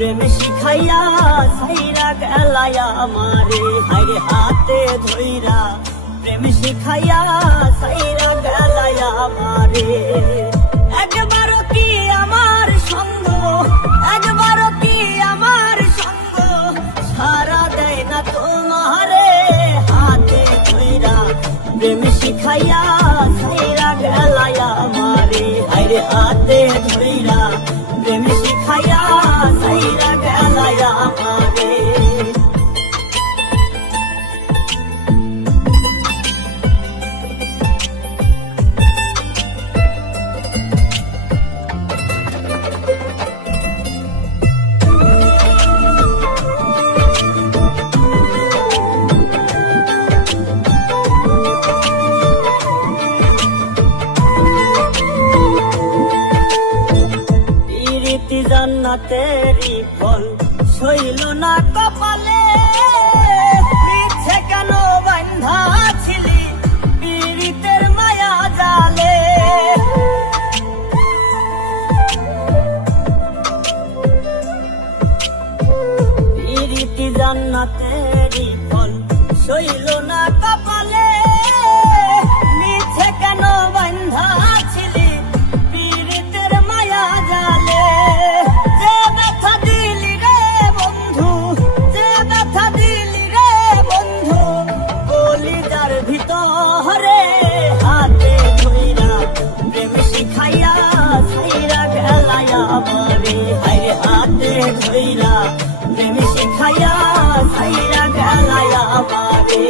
প্রেম শিখাইয়া সাইরা গেলায়া আমারে, হায়রে হাতে ধইরা প্রেম শিখাইয়া সাইরা গেলায়া আমারে। একবারও কি আমার সঙ্গ, একবারও কি আমার সঙ্গ সারা দেয় না তোমারে, হাতে ধইরা প্রেম শিখাইয়া সাইরা গেলায়া আমারে, হায়রে হাতে ধইরা প্রেম শিখাইয়া সাইরা গেলায়া আমারে। জান্নাতেরই ফল সইল না কপালে, ইচ্ছে কেন বান্ধা ছিলি পীড়িতের মায়া জালে। পীড়িতি জান্নাতেরই ফল সইল না কপালে, ইচ্ছে কেন বান্ধা ছিলি পীড়িতের মায়া জালে। ভিতরে হাতে ধইরা প্রেম শিখাইয়া সাইরা গেলায়া আমারে, হায়রে হাতে ধইরা প্রেম শিখাইয়া সাইরা গেলায়া আমারে।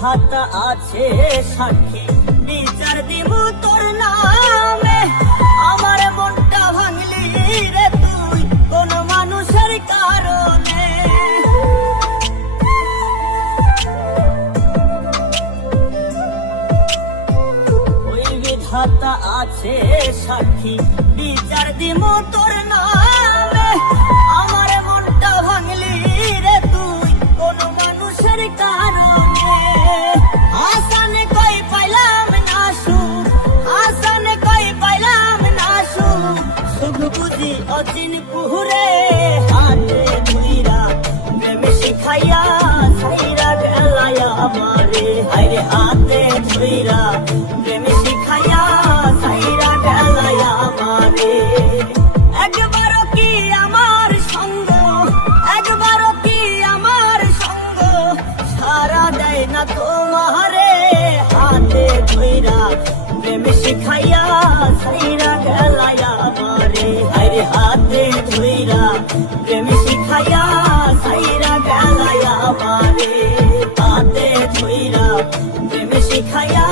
হাতা আছে সাক্ষী বিচার দিব তোর নামে, আমার মনটা ভাঙলি রে তুই কোন মানুষের কারণে। ওই বিধাতা আছে সাক্ষী বিচার দিব তোর নামে, আমার মনটা ভাঙলি রে তুই কোন মানুষের কারণে। আসানে কই পাইলাম না সুখ, আসানে কই পাইলাম না সুখ, সুখ বুঝি অচিন পুরে হাতে ধইরা প্রেম শিখাইয়া সাইরা গেলায়া আমারে, হায়রে হাতে ধইরা প্রেম শিখাইয়া সাইরা গেলায়া আমারে। একবারও কি আমার সঙ্গ, একবারও কি আমার সঙ্গ সারা দেয় না তোমারে, হাতে ধইরা প্রেম শিখাইয়া সাইরা গেলায়া আমারে, হায়রে হাতে ধইরা প্রেম শিখাইয়া সাইরা গেলায়া আমারে, হাতে ধইরা প্রেম শিখাইয়া